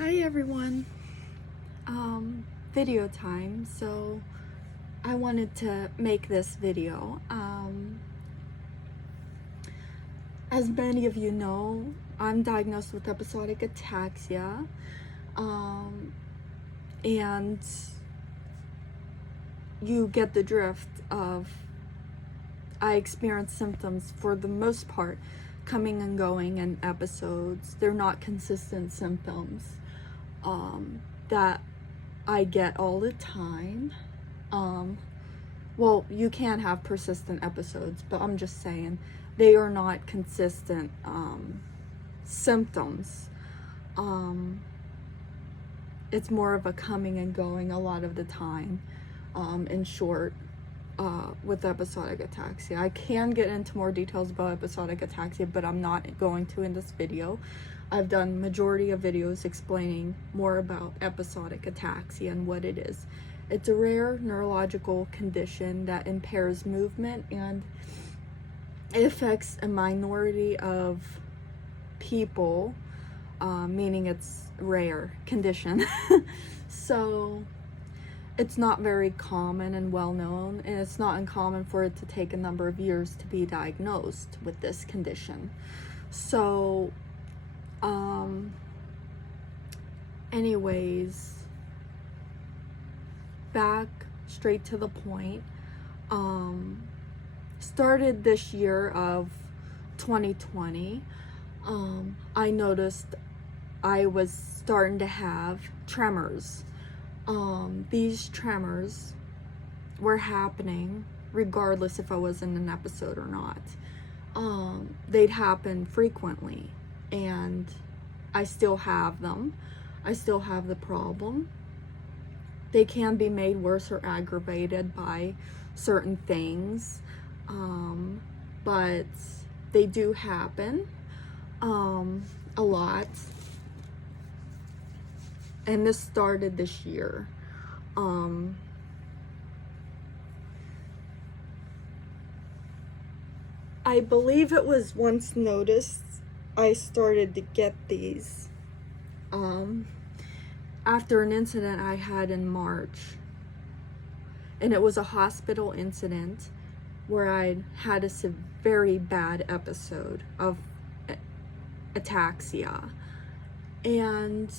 Hi everyone. Video time. So I wanted to make this video. As many of you know, I'm diagnosed with episodic ataxia. And you get the drift of I experience symptoms for the most part coming and going in episodes. They're not consistent symptoms that I get all the time. Well, you can have persistent episodes, but I'm just saying they are not consistent symptoms. It's more of a coming and going a lot of the time, in short, with episodic ataxia. I can get into more details about episodic ataxia, but I'm not going to in this video. I've done majority of videos explaining more about episodic ataxia and what it is. It's a rare neurological condition that impairs movement, and it affects a minority of people, meaning it's rare condition. So it's not very common and well known, and it's not uncommon for it to take a number of years to be diagnosed with this condition. So anyways, back straight to the point. Started this year of 2020. I noticed I was starting to have tremors. These tremors were happening regardless if I was in an episode or not. They'd happen frequently, and I still have them. I still have the problem. They can be made worse or aggravated by certain things, but they do happen a lot. And this started this year. I believe it was once noticed I started to get these after an incident I had in March. And it was a hospital incident where I had a very bad episode of ataxia. And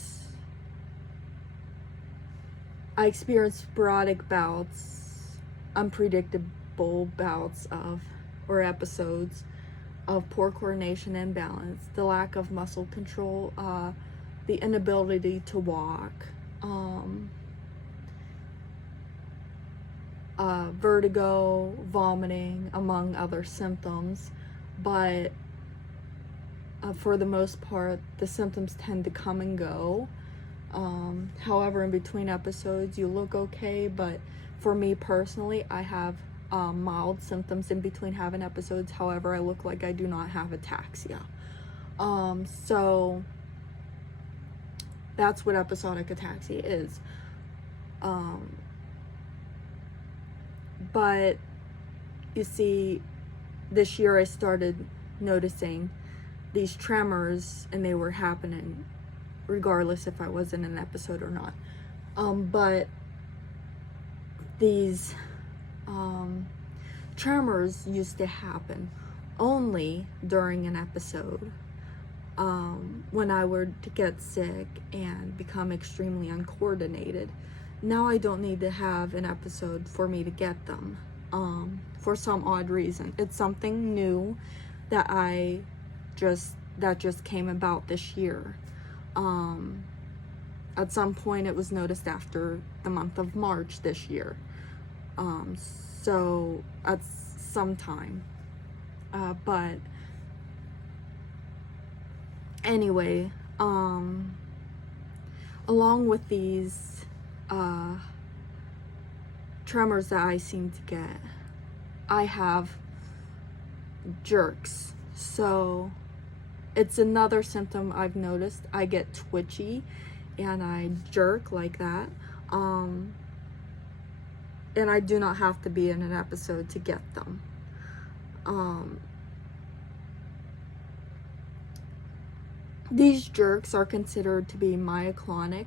I experienced sporadic bouts, unpredictable bouts of, or episodes of poor coordination and balance, the lack of muscle control, the inability to walk, vertigo, vomiting, among other symptoms. But for the most part, the symptoms tend to come and go. However, in between episodes, you look okay, but for me personally, I have mild symptoms in between having episodes. However, I look like I do not have ataxia. So that's what episodic ataxia is. But you see, this year I started noticing these tremors, and they were happening regardless if I was in an episode or not. But these tremors used to happen only during an episode, when I were to get sick and become extremely uncoordinated. Now I don't need to have an episode for me to get them, for some odd reason. It's something new that just came about this year. At some point it was noticed after the month of March this year. So at some time. But anyway, along with these tremors that I seem to get, I have jerks. So it's another symptom I've noticed. I get twitchy and I jerk like that. And I do not have to be in an episode to get them. These jerks are considered to be myoclonic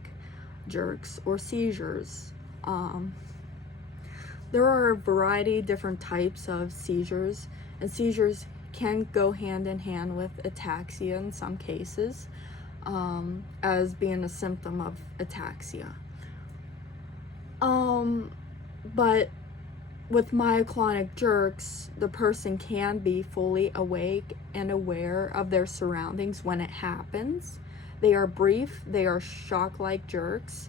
jerks or seizures. There are a variety of different types of seizures, and seizures can go hand in hand with ataxia in some cases, as being a symptom of ataxia. But with myoclonic jerks, the person can be fully awake and aware of their surroundings when it happens. They are brief, they are shock-like jerks,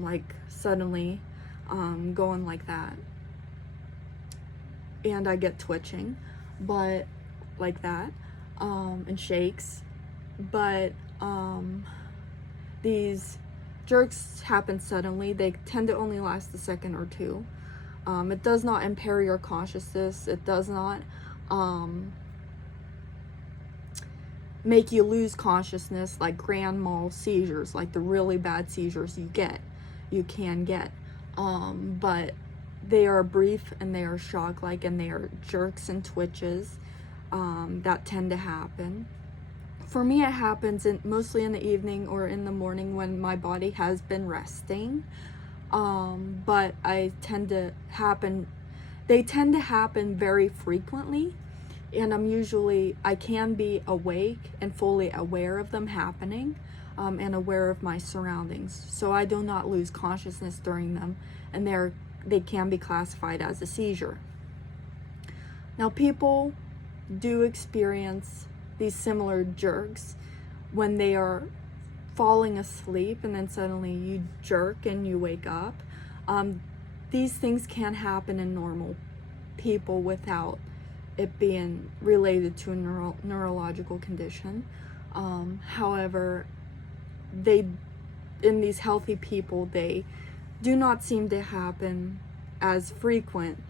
like suddenly going like that. And I get twitching, but like that, and shakes. But these jerks happen suddenly. They tend to only last a second or two. It does not impair your consciousness. It does not make you lose consciousness like grand mal seizures, like the really bad seizures you can get. But they are brief and they are shock-like, and they are jerks and twitches that tend to happen. For me, it happens mostly in the evening or in the morning when my body has been resting. But they tend to happen very frequently, and I can be awake and fully aware of them happening, and aware of my surroundings. So I do not lose consciousness during them, and they can be classified as a seizure. Now, people do experience these similar jerks when they are falling asleep and then suddenly you jerk and you wake up. These things can happen in normal people without it being related to a neurological condition. However, in these healthy people, they do not seem to happen as frequent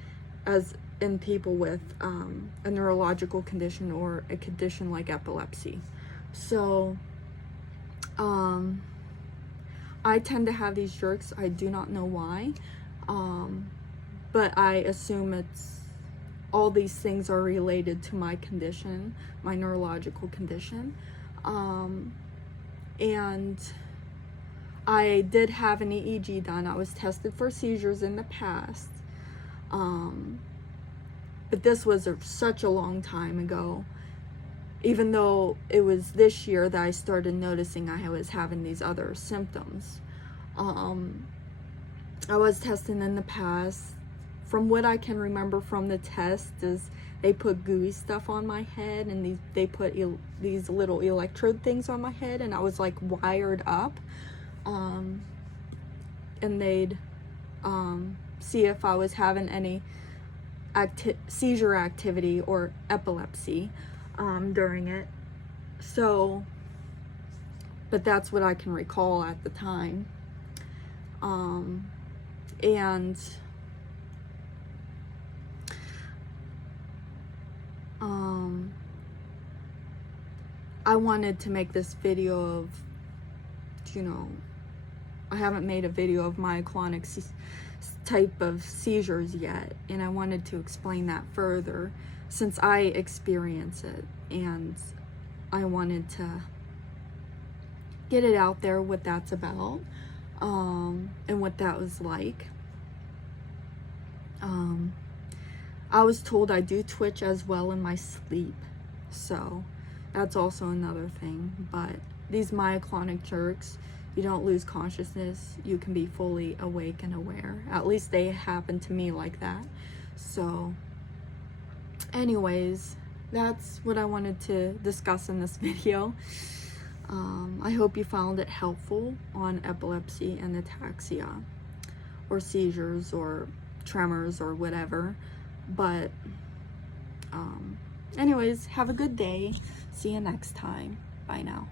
as in people with a neurological condition or a condition like epilepsy. So I tend to have these jerks. I do not know why, but I assume all these things are related to my condition, my neurological condition. And I did have an EEG done. I was tested for seizures in the past, but this was such a long time ago. Even though it was this year that I started noticing I was having these other symptoms. I was tested in the past. From what I can remember from the test is they put gooey stuff on my head, and they put these little electrode things on my head, and I was like wired up. And they'd see if I was having any seizure activity or epilepsy during it. So, but that's what I can recall at the time. And I wanted to make this video of, I haven't made a video of myoclonic type of seizures yet, and I wanted to explain that further since I experience it, and I wanted to get it out there, what that's about, and what that was like. I was told I do twitch as well in my sleep, so that's also another thing. But these myoclonic jerks, you don't lose consciousness. You can be fully awake and aware. At least they happen to me like that. So anyways, that's what I wanted to discuss in this video. I hope you found it helpful on epilepsy and ataxia, or seizures, or tremors, or whatever. But anyways, have a good day. See you next time. Bye now.